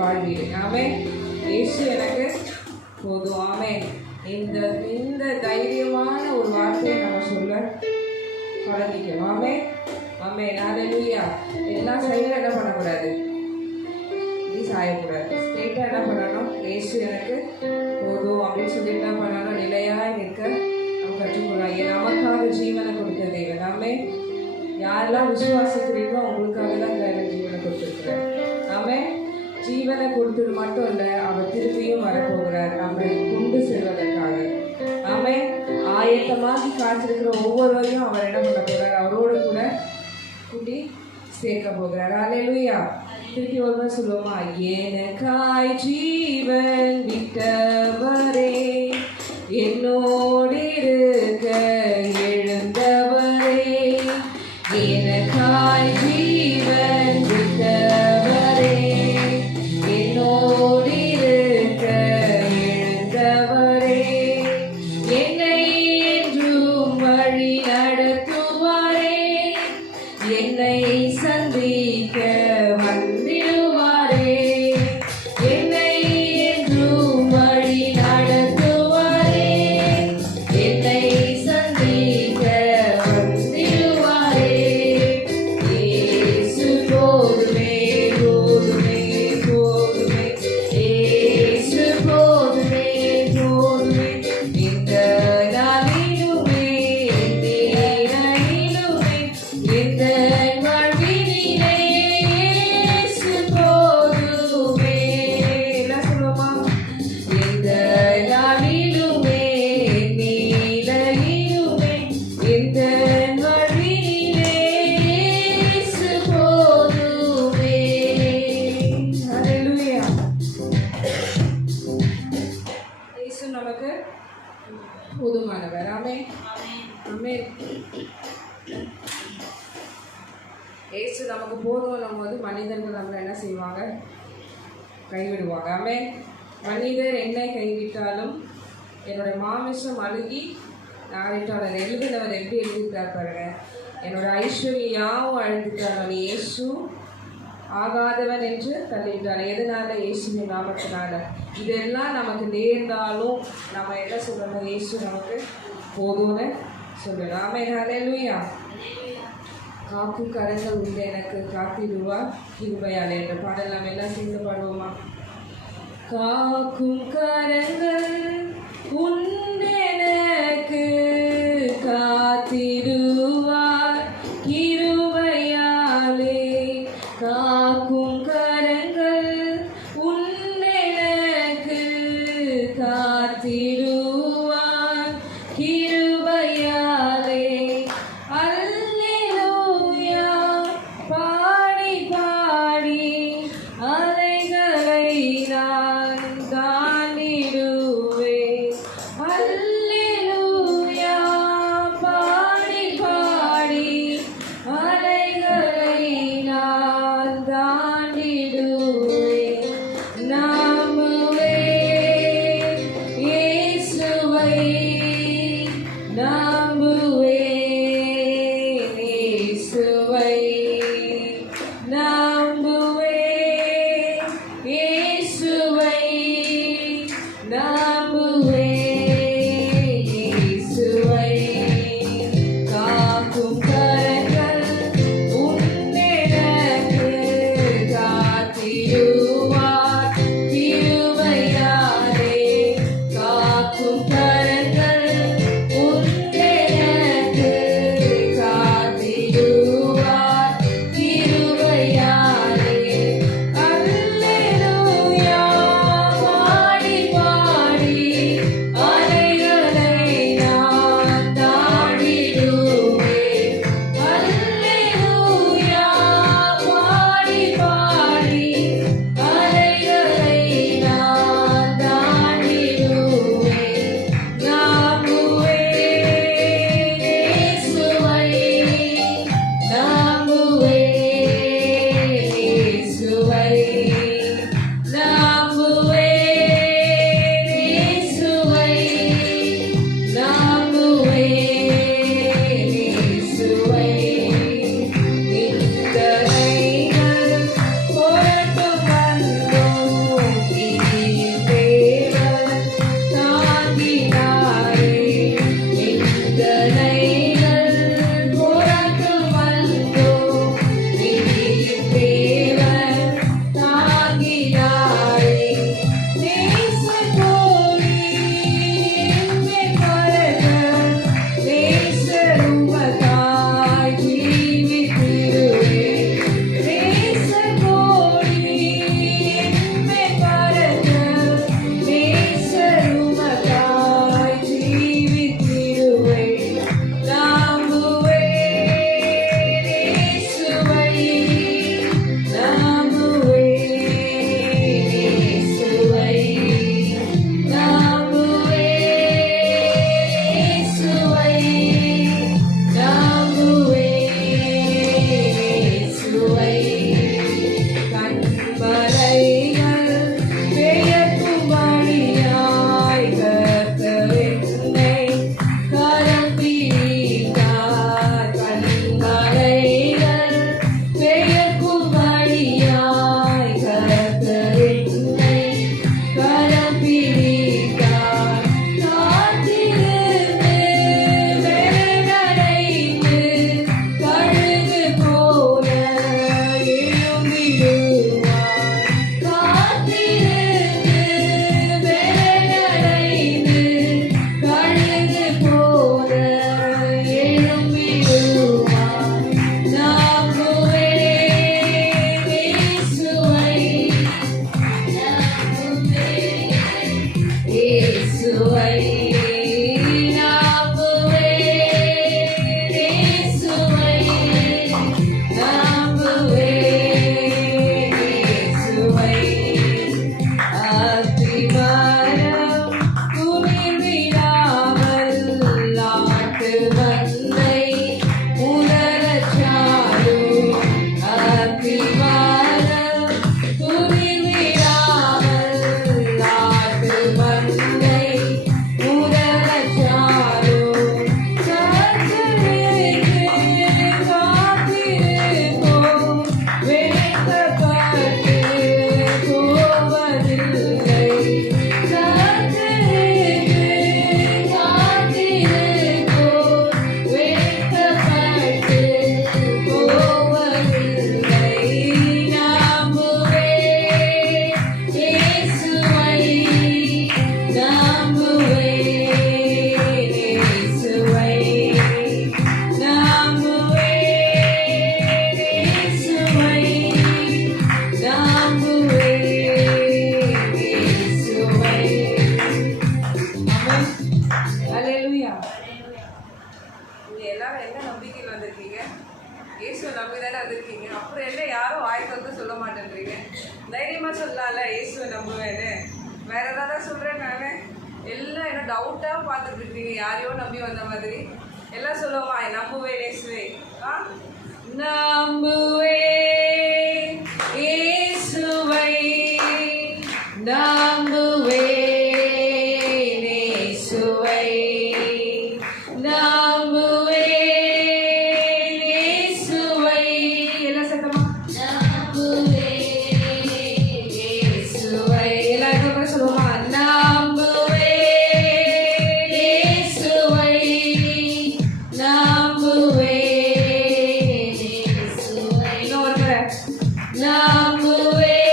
வாழ்வீர்கள். ஆமென். இயேசு எனக்கு போதும். ஆமென். இந்த தைரியமான ஒரு வார்த்தையை நம்ம சொல்ல பழகிக்கணும். ஆமென். ஆமென். ஹல்லேலூயா. எல்லாம் சைடில் என்ன பண்ணக்கூடாது, இப்படி சாயக்கூடாது. ஸ்ட்ரெயிட்டாக என்ன பண்ணணும், இயேசு எனக்கு போதும் அப்படின்னு சொல்லி என்ன பண்ணணும், நிலையாக நிற்க நம்ம கற்றுக்கொள்ளாங்க. நமக்காக ஜீவனை கொடுத்த தேவன். ஆமென். யாரெல்லாம் விசுவாசிக்கிறீங்களோ அவங்களுக்காக தான் தேவன் ஜீவனை கொடுத்துருக்கிறார். ஆமென். ஜீவனை கொடுத்தது மட்டும் இல்லை, அவர் திரும்பியும் வரப்போகிறார் நம்மை கொண்டு செல்வதற்காக. ஆமென். ஆயத்தமாகி காத்திருக்கிற ஒவ்வொருவரையும் அவர் என்ன பண்ண போகிறார், அவரோடு கூட கூட்டி சேர்க்க போகிறார். ஹல்லேலூயா. திருப்பி ஒருவர் சொல்லுவோமா, எனக்காய் ஜீவன் விட்டவரே, என்னோடு இருக்க எழுந்தவரே, எனக்காய் ஜீவன் விட்டவரே, என்னோடு இருக்க எழுந்தவரே, என்னை என்றும் வழி நடத்துவாரே, என்னை சந்திக்க வந்திடுவாரே, என்னை என்றும் வழி நடத்துவாரே, என்னை சந்திக்க வந்திடுவாரே. இயேசு போதுமே, போதுமே, போதுமே, இயேசு போதுமே, போதுமே, இந்த நாளிலுமே, நேரத்திலுமே, இந்த வாழ்வினிலே இயேசு போதுமே. எல்லாம் சொல்லுவோமா, இந்த நாளிலுமே, நிலையிலுமே, இந்த வாழ்வினிலே இயேசு போதுமே. ஹல்லேலூயா. இயேசு நமக்கு போதுமானவர். ஆமென். ஆமென். இயேசு நமக்கு போதும் போது மனிதர்கள் நம்மளை என்ன செய்வாங்க, கைவிடுவாங்க. ஆமென். மனிதர் என்னை கைவிட்டாலும் என்னோட மாமிசம் அழுகி நாரிட்டாளர் எழுதினவர் எப்படி எழுதிட்டார் பாருங்க, என்னோட ஐஸ்வர்யம் யாவும் அழுதிட்டாலும் இயேசு ஆகாதவன் என்று தள்ளிவிட்டார். எதனால? இயேசுவின் நாமத்தினால. இதெல்லாம் நமக்கு நேர்ந்தாலும் நம்ம என்ன சொல்லணும், இயேசு நமக்கு போதும்னு சொல்லணும். ஆமென். ஹல்லேலூயா. காக்கும் கரங்கள் உண்டு எனக்கு காத்திடுவார் கிருபையாலே என்ற பாடல் நாம் எல்லாம் சேர்ந்து பாடுவோமா? காக்கும் கரங்கள் உண்டெனக்கு காத்திடுவார் கிருபையாலே, காக்கும் கரங்கள் உண்டெனக்கு காத்திடுவார் கிருபையாலே. அல்லேலூயா. பாடி பாடி அலைகளை நான் தாண்டிடுவேன். இயேசுவை நம்பி தானே வந்திருக்கீங்க. அப்புறம் என்ன யாரும் வாய்க்கு வந்து சொல்ல மாட்டேன்றீங்க? தைரியமாக சொல்லலாம்ல இயேசுவை நம்புவேன்னு. வேற ஏதாவது சொல்கிறேன் நான்? எல்லாம் என்ன டவுட்டாக பார்த்துட்டு இருக்கீங்க, யாரையோ நம்பி வந்த மாதிரி. எல்லாம் சொல்லுவோமா, நம்புவேன் இயேசுவை. நம்புவேன் இயேசுவை, நம்புவேன் இயேசுவை, நம்புவேன் இயேசுவை. எல்லாம் சத்தமா நம்புவேன் இயேசுவை. எல்லாரும் கூட சொல்லுவோமா, நம்புவேன் இயேசுவை, நம்புவேன் இயேசுவை. இன்னொரு முறை, நம்புவேன்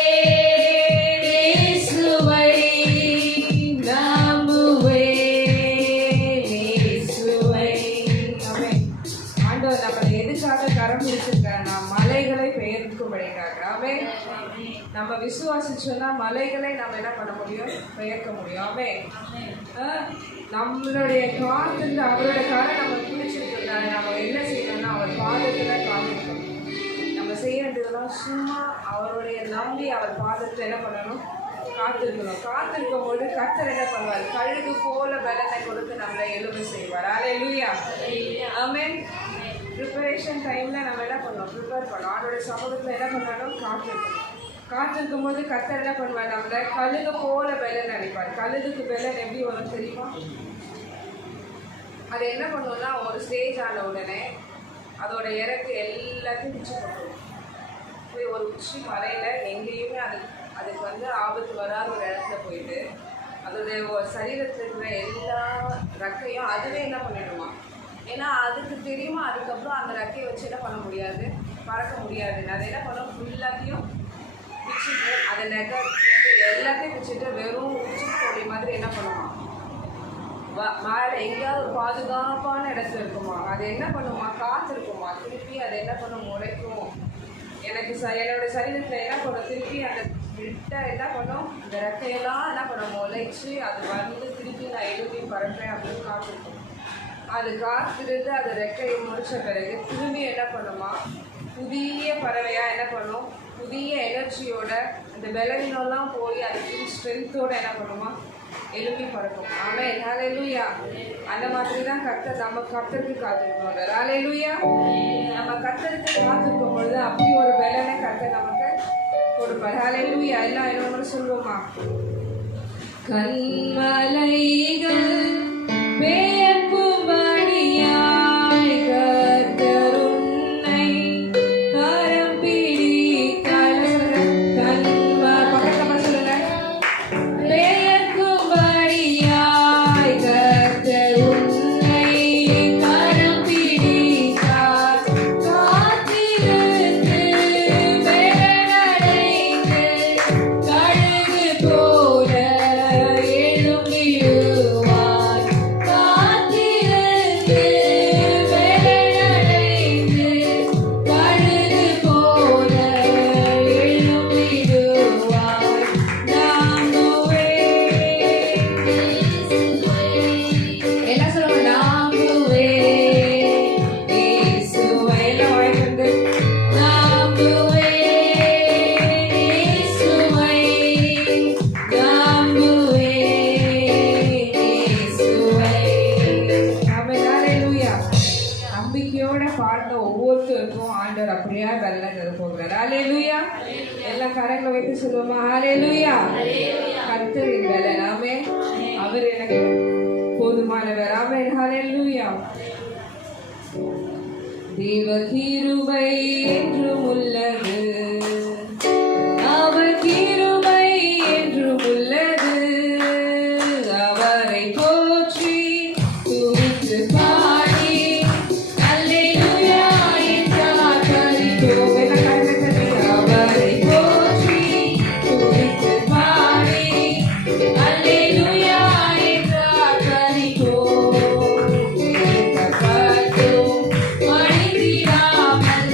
இயேசுவை, நம்புவேன் இயேசுவை. ஆமென். ஆண்டவர் நம்மளை எதுக்காக கரம் பிடிச்சிருக்காருன்னா மலைகளை பெயர்க்கும்படிக்காக. ஆமென். நம்ம விசுவாசிச்சோம்னா மலைகளை நம்ம என்ன பண்ண முடியும்? பெயர்க்க முடியும். ஆமென். நம்மளுடைய காலத்துல அவரோட காலம் நம்ம பிடிச்சிருக்கிறதால நம்ம என்ன செய்யணும்னா அவர் பாதத்துல காத்திருக்கணும். நம்ம செய்ய வேண்டியதெல்லாம் சும்மா அவருடைய நம்பி அவர் பாதத்துல என்ன பண்ணணும்? காத்திருக்கணும். காத்திருக்கும் போது கர்த்தர் என்ன பண்ணுவார்? கழுகு போல பலனை கொடுத்து நம்மளை எழுமை செய்வார். அல்லேலூயா. ஆமென். ப்ரிப்பரேஷன் டைமில் நம்ம என்ன பண்ணணும்? ப்ரிப்பேர் பண்ணணும். அவருடைய சமூகத்தில் என்ன பண்ணணும்? காத்திருக்கணும். காத்திருக்கும் போது கர்த்தர் என்ன பண்ணுவார்? நம்மளை கழுகு போல பலன் அடிப்பார். கழுகுக்கு பலன் எப்படி வரும் தெரியுமா? அது என்ன பண்ணுவோம்னா ஒரு ஸ்டேஜ் ஆன உடனே அதோட இறக்கு எல்லாத்தையும் பிச்சு போட்டுருவோம். போய் ஒரு உச்சி மலையில் எங்கேயுமே அதுக்கு வந்து ஆபத்து வராத ஒரு இடத்துல போயிட்டு அதோடைய சரீரத்தில் இருக்கிற எல்லா ரெக்கையும் அதுவே என்ன பண்ணிடுமா? ஏன்னா அதுக்கு தெரியுமா அதுக்கப்புறம் அந்த ரெக்கையை வச்சு என்ன பண்ண முடியாது? பறக்க முடியாதுன்னு. அதை என்ன பண்ணும்? ஃபுல்லாத்தையும் பிச்சுட்டு அதை நெகை எல்லாத்தையும் பிச்சுட்டு வெறும் உச்சி கோழி மாதிரி என்ன பண்ணுமா? மேலே எங்கேயாவது ஒரு பாதுகாப்பான இடத்துல இருக்குமா? அது என்ன பண்ணுமா? காற்று இருக்குமா? திருப்பி அதை என்ன பண்ணும்? முளைக்கும். என்னோட சரீரத்தில் என்ன பண்ணும்? திருப்பி அந்த விட்ட என்ன பண்ணும்? அந்த ரெக்கையெல்லாம் என்ன பண்ணும்? முளைச்சி அது வந்து திருப்பி நான் எழுதி பறப்பேன் அப்படின்னு காத்திருக்கும். அது காத்திருந்து அது ரெக்கையை முடிச்ச பிறகு திரும்பி என்ன பண்ணுமா? புதிய பறவையாக என்ன பண்ணும்? புதிய எனர்ஜியோட அந்த பலவீனம்லாம் போய் அது புது ஸ்ட்ரென்த்தோடு என்ன பண்ணுமா? எழுப்பி பறக்கும். ஆமென். ஹல்லேலூயா. அந்த மாதிரி தான் கர்த்தர் நம்ம கர்த்தருக்கு காத்திருக்கோம். ஹல்லேலூயா. நம்ம கர்த்தருக்கு காத்திருக்கும் பொழுது அப்படி ஒரு பலனை கர்த்தர் நமக்கு கொடுப்பார். ஹல்லேலூயா. எல்லாம் என்ன சொல்லுவோமா? கண்மலைகள் பெயர்க்கும்படியாய் கர்த்தர் உன்னை கரம் பிடித்தார். பக்கத்துல சொல்லுங்க. பெயர்க்கும்படியாய் கர்த்தர் உன்னை கரம் பிடித்தார். காத்திருந்து பெயரடைந்து கழுகு போல எழும்பிடுவார். காத்திருந்து பெயரடைந்து கழுகு போல எழும்பிடுவார். எல்லாம் சொல்லுவாங்க. நம்புவேன் இயேசுவை. எல்லாம் வாய்ப்பு நம்புவேன் இயேசுவை, நம்புவேன் இயேசுவை. ஆமென். ஹல்லேலூயா. நம்பிக்கையோட பாடின ஒவ்வொருத்தருக்கும் ஆண்டவர் அப்படியே பலன் இருப்போகிறார். ஹல்லேலூயா. எல்லா கரங்களை வைத்து சொல்லுவோமா? ஹல்லேலூயா. கர்த்தரின் பலன். ஆமென். அவர் எனக்கு போதுமானவர். ஆமென். ஹல்லேலூயா. தேவ கிருபை என்றும் உள்ளது, அவர் கிருபை என்றும் உள்ளது. அவரை போற்றி துதித்து பாடி அல்லேலூயா என்றார் பரிதோம். அவரை போற்றி துதித்து பாடி அல்லேலூயா என்றார் பரிதோம். மணிந்திடாமல்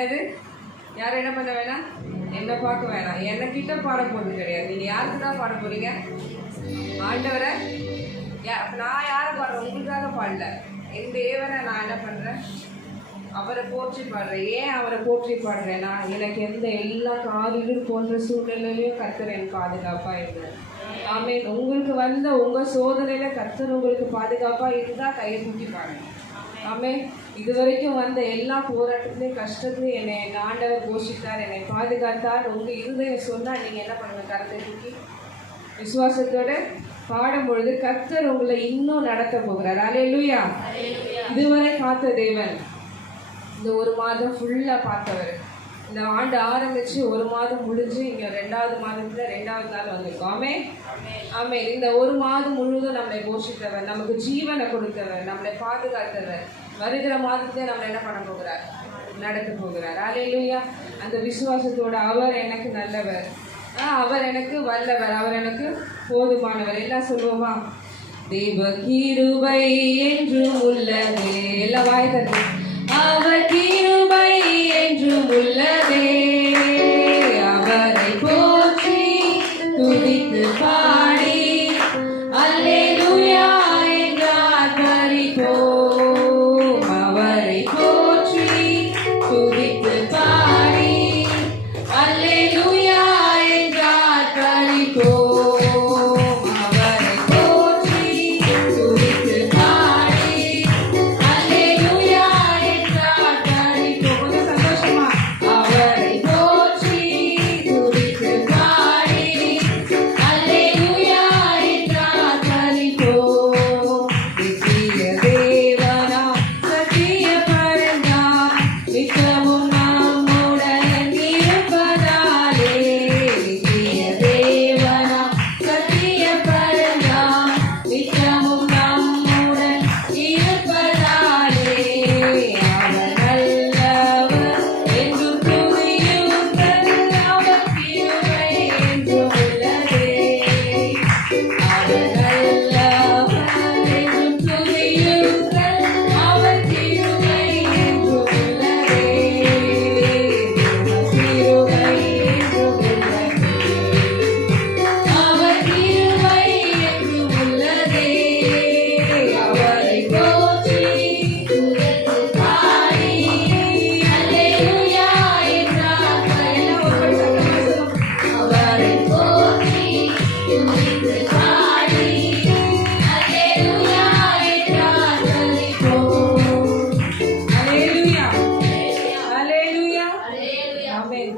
என்னது? யாரும் என்ன பண்ண வேணாம்? என்ன பார்க்க வேணாம். என்னக்கிட்ட பாட போறது கிடையாது. நீங்கள் யாருக்கு தான் பாட போறீங்க? ஆண்டவரை. நான் யாரை பாடுறேன்? உங்களுக்காக பாடல. என் தேவனை நான் என்ன பண்ணுறேன்? அவரை போற்றி பாடுறேன். ஏன் அவரை போற்றி பாடுறேன்னா, எனக்கு எந்த எல்லா காரிலும் போன்ற சூழ்நிலையிலையும் கர்த்தர் எனக்கு பாதுகாப்பாக இருந்தேன். ஆமென். உங்களுக்கு வந்த உங்கள் சோதனையில் கர்த்தர் உங்களுக்கு பாதுகாப்பாக இருந்தால் கையை தூக்கி பாருங்க. ஆமென். இது வரைக்கும் வந்த எல்லா போராட்டத்துலையும் கஷ்டத்துலையும் என்னை என் ஆண்டவர் போஷித்தார், என்னை பாதுகாத்தார். உங்கள் இருதயம் சொன்னால் நீங்கள் என்ன பண்ணுங்க? கரத்தை தூக்கி விசுவாசத்தோடு பாடும்பொழுது கர்த்தர் உங்களை இன்னும் நடத்த போகிறார். அல்லேலூயா. இதுவரை காத்த தேவன், இந்த ஒரு மாதம் ஃபுல்லாக பார்த்தவர், இந்த ஆண்டு ஆரம்பித்து ஒரு மாதம் முடிஞ்சு இங்கே 2வது மாதத்தில் 2வது நாள் வந்திருக்கோம். ஆமென். ஆமென். இந்த ஒரு மாதம் முழுவதும் நம்மளை போஷித்தவர், நமக்கு ஜீவனை கொடுத்தவர், நம்மளை பாதுகாத்தவர், வருகிற மாதத்தை நம்மளை என்ன பண்ண போகிறார்? நடத்த போகிறார். அல்லேலூயா. அந்த விசுவாசத்தோட அவர் எனக்கு நல்லவர், அவர் எனக்கு வல்லவர், அவர் எனக்கு போதுமானவர். எல்லாம் சொல்லுவோமா? தேவ கிருபை என்றும் உள்ளதே. எல்லாம் வாய் தட்டு. அவர் கிருபை என்றும் உள்ளதே. அவரை போற்றி துதித்து பாடி அல்லேலூயா என்றார் பரிபோம். அவரை போற்றி துதித்து பாடி அல்லேலூயா என்றார் பரிபோம்.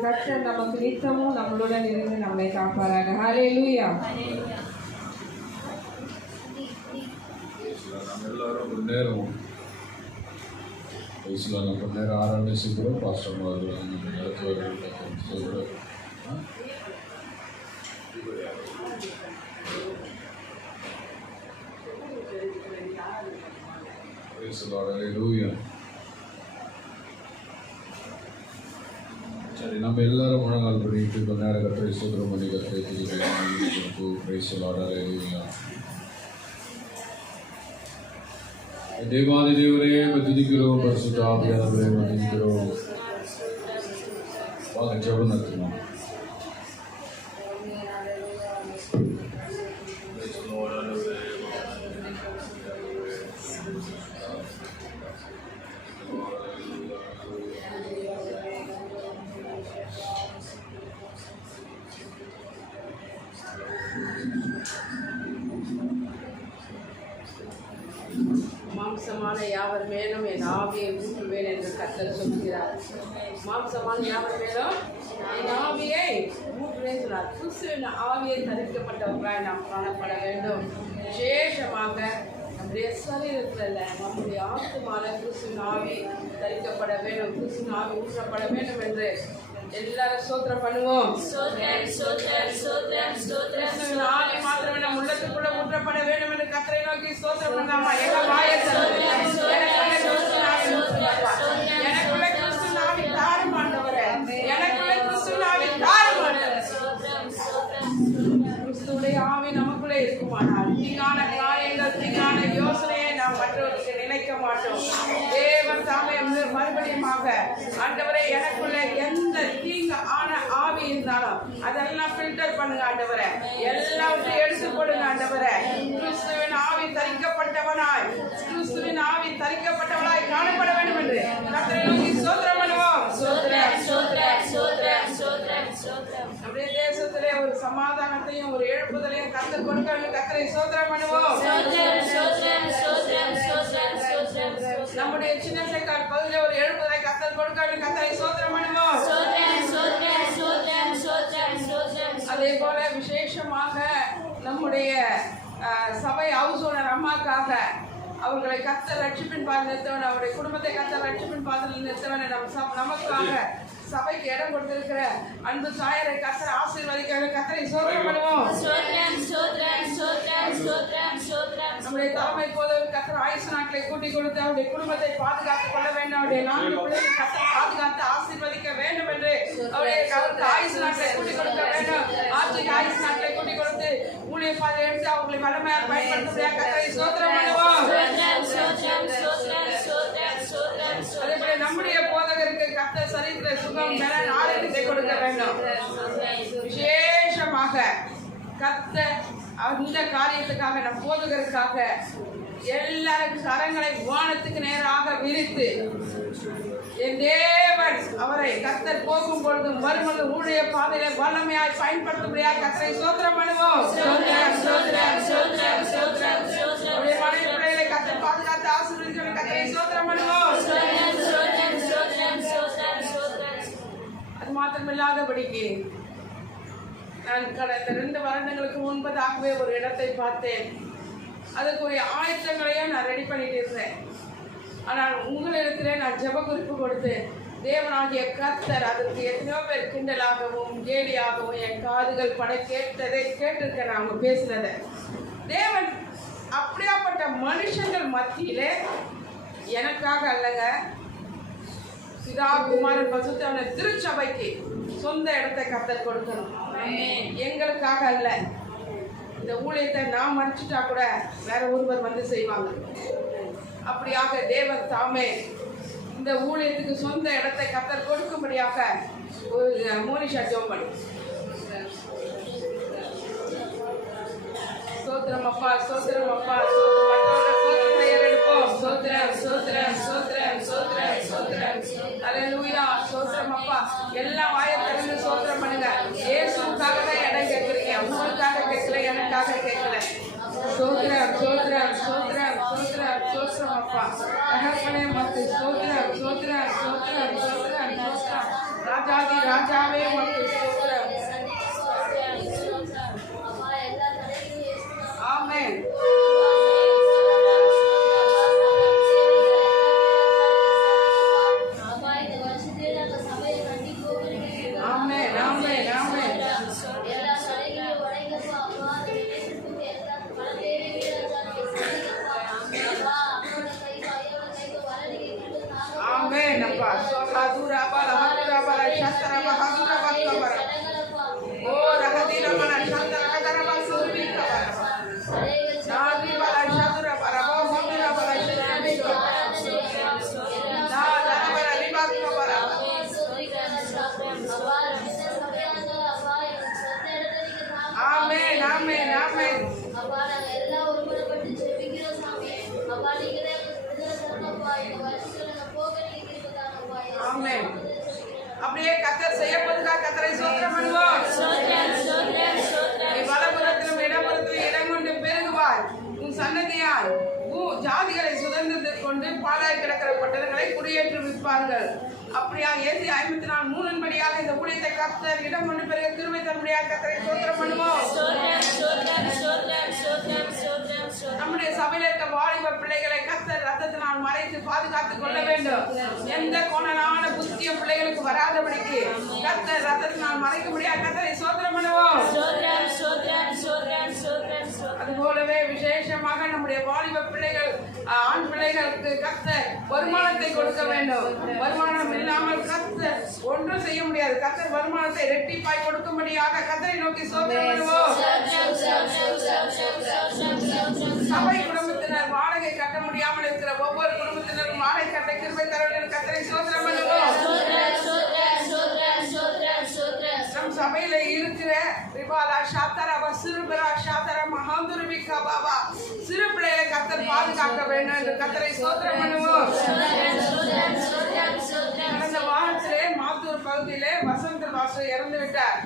கர்த்தர் நமக்கு நித்தமும் நம்மளுடன் இருந்து நம்மை காப்பாராக. ஹல்லேலூயா. நம்ம எல்லாரும் ஒரு நேரம் நம்ம நேரம் ஆரம்பிச்சுக்கிறோம். பாஸ்டர் நடத்துவார்கள் சொல்கிறோம். ஹல்லேலூயா. சரி, நம்ம எல்லாரும் முழங்கால் பண்ணிட்டு கொஞ்ச நேரம் கற்றை சுப்பிரமணி கற்றை தேவாதி தேவரே துதிக்கிறோம், பரிசுத்த ஆவியானவரே துதிக்கிறோம். வாங்க ஜெபம் நடத்தணும். மாம்சமான யாவர் மேலும் என் ஆவியை ஊற்றுவேன் என்று கர்த்தர் சொல்கிறார். மாம்சமான யாவர் மேலும் என் ஆவியை ஊற்றுவேன் சொன்னார். கிறிஸ்துவின் ஆவியை தரிக்கப்பட்டவர்களாய் நாம் காணப்பட வேண்டும். விசேஷமாக நம்முடைய சரீரத்தில் நம்முடைய ஆத்மால கிறிஸ்துவின் ஆவி தரிக்கப்பட வேண்டும், கிறிஸ்துவின் ஆவி ஊற்றப்பட வேண்டும் என்று எல்லாரும் ஸ்தோத்திரம் பண்ணுவோம். ஆவி மாத்திரமே நம் உள்ளத்துக்குள்ள ஊற்றப்பட வேண்டும் என்று கர்த்தரை நோக்கி ஸ்தோத்திரம் பண்ணாமா? எனக்குள்ள கிறிஸ்துவின் ஆவி தாரும் ஆண்டவரே, எனக்குள்ள கிறிஸ்துவின் ஆவி தாரும் ஆண்டவரே. கிறிஸ்துவுடைய ஆவி நமக்குள்ளே இருக்குமானால் தீங்கான காரியங்கள், தீங்கான யோசனையை நாம் மற்றவர்களுக்கு நினைக்க மாட்டோம். தேவன் தாமே மறுபடியும் நிச்சயமாக ஆண்டவரே எனக்குள்ள எந்த தீங்கு ஆன ஆவி இருந்தாலும் அதெல்லாம் ஃபில்டர் பண்ணுங்க ஆண்டவரே, எல்லாவற்றையும் எடுத்து போடுங்க ஆண்டவரே. கிறிஸ்துவின் ஆவி தரிக்கப்பட்டவனாய், கிறிஸ்துவின் ஆவி தரிக்கப்பட்டவனாய் காணப்பட வேண்டும் என்று கர்த்தரை நோக்கி ஸ்தோத்திரம் பண்ணுவோம். நம்முடைய தேசத்திலே ஒரு சமாதானத்தையும் ஒரு எழுப்புதலையும் கர்த்தர் கொடுக்க கர்த்தரை ஸ்தோத்திரம் பண்ணுவோம். நம்முடைய சின்ன சேக்கால் பகுதியில் ஒரு எழுப்புதலை கர்த்தர் கொடுக்க கர்த்தரை ஸ்தோத்திரம் பண்ணுவோம். அதே போல விசேஷமாக நம்முடைய சபை ஹவுஸ் ஓனர் அம்மாக்காக அவர்களை கர்த்தர் ரட்சிப்பின் பாதையில் நிறுத்தவன், அவருடைய குடும்பத்தை கர்த்தர் ரட்சிப்பின் பாதையில் நிறுத்தவன், நமக்காக சபைக்கு இடம் கொடுத்திருக்கிற அன்பு தாயரை கர்த்தர் ஆசீர்வதிக்க கர்த்தரை ஸ்தோத்திரம் பண்ணுவோம். நம்முடைய தலைமை போதவர் கர்த்தர் ஆயுசு நாட்களை கூட்டி கொடுத்து அவருடைய குடும்பத்தை பாதுகாத்துக் கொள்ள வேண்டும், அவருடைய 4 பிள்ளைகளை கர்த்தர் பாதுகாத்து ஆசீர்வதிக்க வேண்டும் என்று அவருக்கு ஆயுசு நாட்களை கூட்டி கொடுக்க வேண்டும். ஆட்சிக்கு ஆயுசு நாட்களை கூட்டி கொடுத்து ஊழிய பாதை எடுத்து அவர்களை வளமையாக பயன்படுத்த கர்த்தரை ஸ்தோத்திரம் பண்ணுவோம். அதே போல நம்முடைய போதகருக்கு கர்த்தர் சரீரத்திலே சுகம் பலன் ஆரோக்கியத்தை கொடுக்க வேண்டும். விசேஷமாக கர்த்தர் அந்த காரியத்துக்காக நம் போதகருக்காக எல்லாரும் கரங்களை வானத்துக்கு நேராக விரித்து என் தேவன் அவரை கர்த்தர் போகும் பொழுதும் வரும்பொழுது ஊழிய பாதையில வல்லமையாய் பயன்படுத்தும்படியாக கர்த்தரை ஸ்தோத்திரம் பண்ணுவோம். மனைவி பிள்ளைகளை கர்த்தர் பாதுகாத்து ஆசீர்வதிக்க கர்த்தரை ஸ்தோத்திரம் பண்ணுவோம். அது மாத்திரமில்லாதபடிக்கு நான் கடந்த 2 வருடங்களுக்கு முன்பதாகவே ஒரு இடத்தை பார்த்தேன். அதுக்குரிய ஆயத்தங்களையும் நான் ரெடி பண்ணிட்டு இருந்தேன். ஆனால் உங்களிடத்திலே நான் ஜெப குறிப்பு கொடுத்து தேவனாகிய கர்த்தர் அதற்கு எத்தனையோ பேர் கிண்டலாகவும் கேலியாகவும் என் காதுகள் பட கேட்டிருக்கேன். நான் அவங்க பேசுனதை தேவன் அப்படியாப்பட்ட மனுஷங்கள் மத்தியிலே எனக்காக அல்லங்க, பிதா குமாரன் பரிசுத்தமான திருச்சபைக்கு சொந்த இடத்தை கர்த்தர் கொடுக்கணும், எங்களுக்காக அல்ல. இந்த ஊழியத்தை நான் மறைச்சிட்டா கூட வேற ஒருவர் வந்து செய்வாங்க. அப்படியாக தேவன் தாமே இந்த ஊழியத்துக்கு சொந்த இடத்தை கர்த்தர் கொடுக்கும்படியாக ஒரு மோனிஷா ஜோம்பன் ஸ்தோத்திரம் அப்பா, ஸ்தோத்திரம் அப்பா, ஸ்தோத்திரத்தை ஏறெடுப்போம். ஸ்தோத்திரம் ஸ்தோத்திரம் ஸ்தோத்திரம் ஸ்தோத்திரம் ஸ்தோத்திரம் அல்லேலூயா. ஸ்தோத்திரம் அப்பா. எல்லாம் வாயத்திலிருந்து ஸ்தோத்திரம் பண்ணுங்க. இயேசுவுக்காக தான் இடம் கேட்குறீங்க, உங்களுக்காக கேட்கல, எனக்காக கேட்கல. ஸ்தோத்திரம் ஸ்தோத்திரம் ஸ்தோத்திரம் ஸ்தோத்திரம் ஸ்தோத்திரம் அப்பா. தகப்பனே மக்கு ஸ்தோத்திரம் ஸ்தோத்திரம் ஸ்தோத்திரம் ஸ்தோத்திரம் ஸ்தோத்திரம். ராஜாதி ராஜாவே மக்கு ஸ்தோத்திரம். ஆமென். ஆமென் ஆமென் ஆமென். ஆமென் அப்பா. சோகாதுரா பல ஹதுரா பல சஸ்தர பஹதுரா பக்கபர. ஓ ரஹதீர பல சஸ்தர கதர பசுரி கபர. நாதி பல சதுர பர பஹதுரா பல சஸ்தரி கபர. நா தர பல ரிபாக் கபர. ஆமென் ஆமென் ஆமென். அப்பா நாங்க எல்லாம் ஒருமனப்பட்டு ஜெபிக்கிறோம் சாமி. அப்பா நீங்களே ஆமென். அப்படியே கர்த்தர் செய்யப்போதுக்கா கர்த்தரை ஸ்தோத்திரம் பண்ணுவோம். நீ வலப்புறத்திலும் இடப்புறத்திலும் இடம் கொண்டு பெருகுவாய். உன் சன்னதியால் ஜாதிகளை சுதந்திரத்தை கொண்டு பாழாய் கிடக்கிற பட்டணங்களை குடியேற்றுவிப்பார்கள். அப்படியா ஏசி 54:3 படியாக இந்த ஊழியத்தை கர்த்தர் இடம் கொண்டு பெருக கிருபை தரும்படியாக கர்த்தரை ஸ்தோத்திரம் பண்ணுவோம். நம்முடைய சபையில் இருக்க வாலிப பிள்ளைகளை கர்த்தர் ரத்தத்தினால் மறைத்து பாதுகாத்துக் கொள்ள வேண்டும். எந்த கோணலான புத்திய பிள்ளைகளுக்கு வராதபடிக்கு கர்த்தர் ரத்தத்தினால் மறைக்க முடியாது கர்த்தரை ஸ்தோத்திரம் பண்ணுவோம். அதுபோலவே விசேஷமாக நம்முடைய வாலிப பிள்ளைகள் ஆண் பிள்ளைகளுக்கு கர்த்தர் வருமானத்தை கொடுக்க வேண்டும். வருமானம் இல்லாமல் கர்த்தர் ஒன்றும் செய்ய முடியாது. கர்த்தர் வருமானத்தை இரட்டிப்பாய் கொடுக்கும்படியாக கர்த்தரை நோக்கி ஸ்தோத்திரம் பண்ணுவோம். சபை குடும்பத்தினர் வாடகை கட்ட முடியாமல் இருக்கிற ஒவ்வொரு குடும்பத்தினரும் வாடகை கட்ட கிருபை தர வேண்டும். கர்த்தரை ஸ்தோத்திரம் பண்ணுவோம். சபையில இருக்கிற ரிபாலா ஷாத்தரா சிறுபிரா ஷாத்தரா மகாந்துருவிகா பாபா சிறு பிள்ளைகளை கர்த்தர் பாதுகாக்க வேண்டும் என்று கர்த்தரை ஸ்தோத்திரம் பண்ணுவோம். கடந்த வாரத்திலே மாத்தூர் பகுதியிலே வசந்த வாசு இறந்து விட்டார்.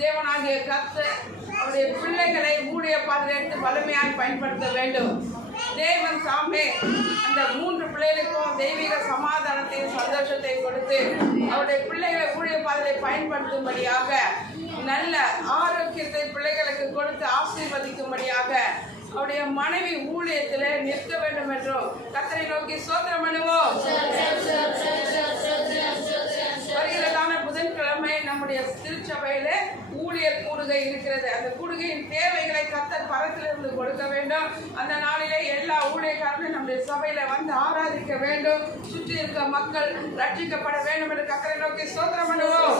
தேவனாகிய கர்த்தர் அவருடைய பிள்ளைகளை ஊழிய பாதுகாத்து வலிமையாய் பயன்படுத்த வேண்டும். தேவன் தாமே அந்த 3 பிள்ளைகளுக்கும் தெய்வீக சமாதானத்தையும் சந்தோஷத்தையும் கொடுத்து அவருடைய பிள்ளைகளை ஊழிய பாதையை பயன்படுத்தும்படியாக நல்ல ஆரோக்கியத்தை பிள்ளைகளுக்கு கொடுத்து ஆசீர்வதிக்கும்படியாக அவருடைய மனைவி ஊழியத்தில் நிற்க வேண்டும் என்றும் கர்த்தரை நோக்கி ஸ்தோத்திரம் பண்ணுவோம். வருகிறதான புதன்கிழமை நம்முடைய திருச்சபையில ஊழியர் கூடுகை இருக்கிறது. அந்த கூடுகையின் தேவைகளை கர்த்தர் பரத்திலிருந்து கொடுக்க வேண்டும். அந்த நாளிலே எல்லா ஊழியக்காரர்களும் நம்முடைய சபையில வந்து ஆராதிக்க வேண்டும். சுற்றி இருக்க மக்கள் ரட்சிக்கப்பட வேண்டும் என்று கர்த்தரை நோக்கி ஸ்தோத்திரம் பண்ணுவோம்.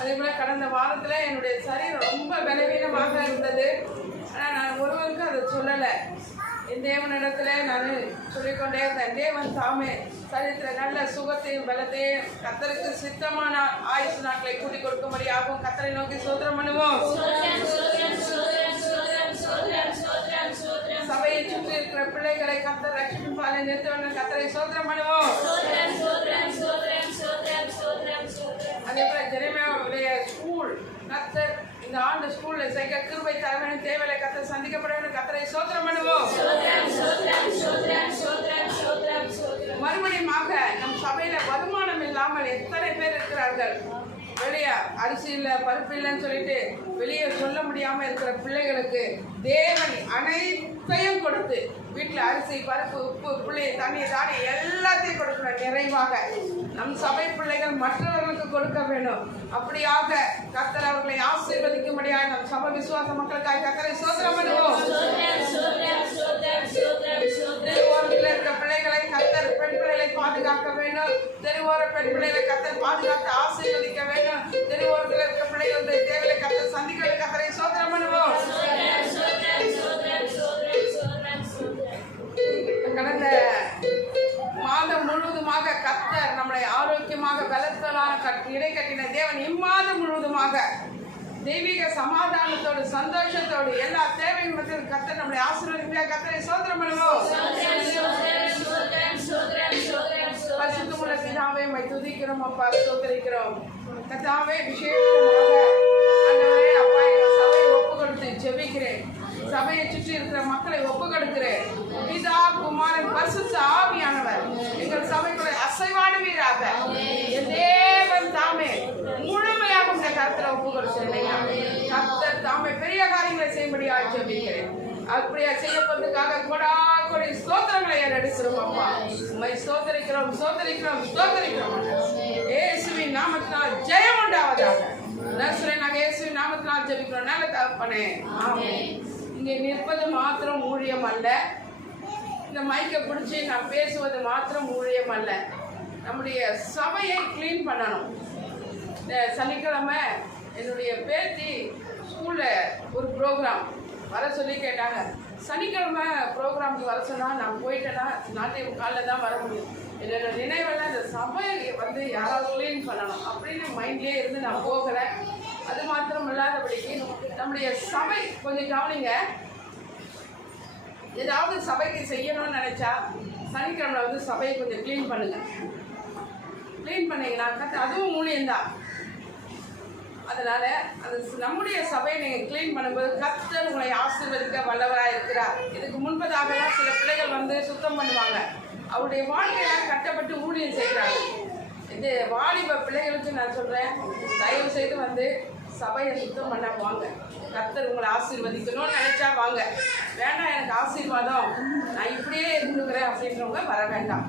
அதே போல கடந்த வாரத்துல என்னுடைய சரீரம் ரொம்ப பலவீனமாக இருந்தது. ஆனால் நான் ஒருவருக்கு அதை சொல்லலை. என் தேவனிடத்துல நான் சொல்லிக்கொண்டே இருந்தேன். தேவன் தாமே சரீரத்தில் நல்ல சுகத்தையும் பலத்தையும் கர்த்தருக்கு சித்தமான ஆயுசு நாட்களை கூட்டி கொடுக்கும்படியாகவும் கர்த்தரை நோக்கி ஸ்தோத்திரம் பண்ணுவோம். சபையை சுற்றி இருக்கிற பிள்ளைகளை கர்த்தர் ரட்சிப்பின் பாதை நிறுத்த வேண்டும். கர்த்தரை ஸ்தோத்திரம் பண்ணுவோம். அதே போல ஜெரமியாவுடைய ஸ்கூல் கர்த்தர் இந்த ஆண்டு ஸ்கூல்ல சேர்க்க கிருபை தர வேண்டும். தேவையை கர்த்தர் சந்திக்கப்பட வேண்டும். கர்த்தரை ஸ்தோத்திரம் பண்ணுவோம். மறுபடியும் நம் சபையில வருமானம் இல்லாமல் எத்தனை பேர் இருக்கிறார்கள். வெளியே அரிசி இல்லை பருப்பு இல்லைன்னு சொல்லிட்டு வெளியே சொல்ல முடியாம இருக்கிற பிள்ளைகளுக்கு தேவன் அனைத்தையும் கொடுத்து வீட்டில் அரிசி பருப்பு உப்பு புளி தண்ணி தானி எல்லாத்தையும் கொடுக்கணும். நிறைவாக நம் சபை பிள்ளைகள் மற்றவர்களுக்கு கொடுக்க வேண்டும். அப்படியாக கர்த்தர் அவர்களை ஆசீர்வதிக்கும்படியாக நம் சபை விசுவாச மக்களுக்காக கர்த்தரை ஸ்தோத்திரம் பண்ணுவோம். தெருவோரத்தில் இருக்க பிள்ளைகளை கர்த்தர் பெண் பிள்ளைகளை பாதுகாக்க வேண்டும். தெருவோர பெண் பிள்ளைகளை கர்த்தர் பாதுகாத்து ஆசீர்வதிக்க வேண்டும். தெருவோரத்தில் இருக்க பிள்ளைகளுடைய தேவையை கர்த்தர் சந்திக்க கர்த்தரை ஸ்தோத்திரம் பண்ணுவோம். கடந்த மாதம் முழுவதுமாக கர்த்தர் நம்மளை ஆரோக்கியமாக பலத்தலான இடை கட்டின தேவன் இம்மாதம் முழுவதுமாக தெய்வீக சமாதானத்தோடு சந்தோஷத்தோடு எல்லா தேவையும் மத்தியில் கர்த்தர் நம்மளை ஆசீர்வதிக்க கர்த்தரை ஸ்தோத்திரம் பண்ணுவோம். பரிசுத்தமுள்ள பிதாவே உம்மை துதிக்கிறோம் அப்பா, ஸ்தோத்திரிக்கிறோம். கர்த்தாவே விசேஷமாக ஆண்டவரே அப்பா எங்கள் சபையை ஒப்பு கொடுத்து ஜெபிக்கிறேன். சபையை சுற்றி இருக்கிற மக்களை ஒப்பு கொடுக்கிறேன். பிதா குமாரன் பரிசுத்த ஆவியானவர் எங்கள் சபைக்குள்ளே அசைவாடுவீராக. என் தேவன் தாமே முழுமையாக இந்த கருத்துல ஒப்பு கொடுக்கிறேன். கர்த்தர் தாமே பெரிய காரியங்களை செய்யும்படியாக ஜெபிக்கிறேன். அப்படியா செய்யப்பட்டதுக்காக கொடி ஸ்தோத்திரங்களை எடுக்கிறோம் அப்பா. உம்மை ஸ்தோத்திரிக்கிறோம் ஸ்தோத்திரிக்கிறோம் ஸ்தோத்திரிக்கிறோம். இயேசுவின் நாமத்தினால் ஜெயம் உண்டாவதாக. நாங்கள் இயேசுவின் நாமத்தினால் ஜெபிக்கிறோம். நல்ல தகப்பனே, ஆமென். இங்கே நிற்பது மாத்திரம் ஊழியம் அல்ல. இந்த மைக்கை பிடிச்சி நான் பேசுவது மாத்திரம் ஊழியம் அல்ல. நம்முடைய சபையை கிளீன் பண்ணணும். இந்த சனிக்கிழமை என்னுடைய பேத்தி ஸ்கூலில் ஒரு ப்ரோக்ராம் வர சொல்லி கேட்டாங்க. சனிக்கிழமை ப்ரோக்ராமுக்கு வர சொன்னால் நான் போயிட்டேன்னா 4:45 தான் வர முடியும். என்னோட நினைவெல்லாம் இந்த சபையை வந்து யாராவது கிளீன் பண்ணணும் அப்படின்னு மைண்ட்லேயே இருந்து நான் போகிறேன். அது மாத்திரம் இல்லாதபடிக்கு நம்முடைய சபை கொஞ்சம் கவனிங்க. ஏதாவது சபைக்கு செய்யணும்னு நினச்சா சனிக்கிழமை வந்து சபையை கொஞ்சம் க்ளீன் பண்ணுங்க. க்ளீன் பண்ணிங்கன்னா அதுவும் ஊழியம்தான். அதனால் அந்த நம்முடைய சபையை நீங்கள் க்ளீன் பண்ணும்போது கர்த்தர் உங்களை ஆசீர்வதிக்க வல்லவராக இருக்கிறார். இதுக்கு முன்பதாகலாம் சில பிள்ளைகள் வந்து சுத்தம் பண்ணுவாங்க. அவருடைய வாழ்க்கையெல்லாம் கட்டப்பட்டு ஊழியம் செய்கிறாங்க. இது வாலிப பிள்ளைகளுக்கு நான் சொல்கிறேன், தயவு செய்து வந்து சபையை சுத்தம் பண்ண வாங்க. கர்த்தர் உங்களை ஆசீர்வதிக்கணும்னு நினச்சா வாங்க. வேண்டாம் எனக்கு ஆசீர்வாதம் நான் இப்படியே இருந்துக்கிறேன் அப்படின்றவங்க வர வேண்டாம்.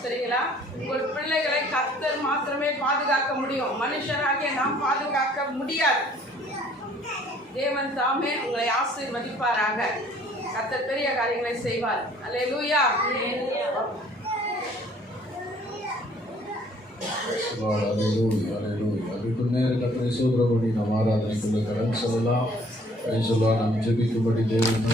சரிங்களா? உங்கள் பிள்ளைகளை கர்த்தர் மாத்திரமே பாதுகாக்க முடியும். மனுஷராகிய நாம் பாதுகாக்க முடியாது. தேவன் தாமே உங்களை ஆசீர்வதிப்பாராக. கர்த்தர் பெரிய காரியங்களை செய்வார். அல்லேலூயா. அதுக்கு நேர கர்த்தரை சோதரபடி நாம் ஆராதனைக்குள்ள கடன் சொல்லலாம். நாம் ஜெபிக்கும்படி தேவன்